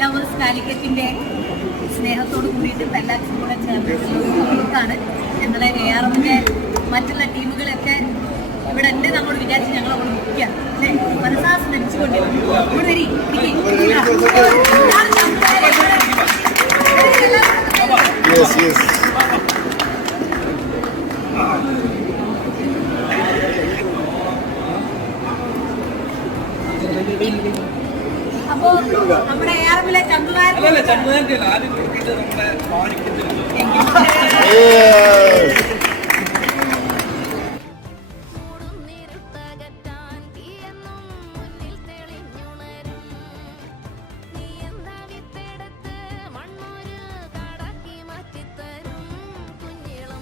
Lovers കാലിക്കറ്റിന്റെ സ്നേഹത്തോട് കൂടിയിട്ട് പെല്ലാക്സും കൂടെ ചേർന്നിട്ടാണ് ഞങ്ങളെ ARMന്റെ മറ്റുള്ള ടീമുകളൊക്കെ ഇവിടെ ഉണ്ട്. നമ്മൾ വിചാരിച്ച് ഞങ്ങൾ അവിടെ നിൽക്കുക അല്ലേ, മനസ്സാ ശ്രമിച്ചുകൊണ്ടിരിക്കും. അപ്പോ നമ്മുടെ ARMലെ ചന്ദ്രനാഥ്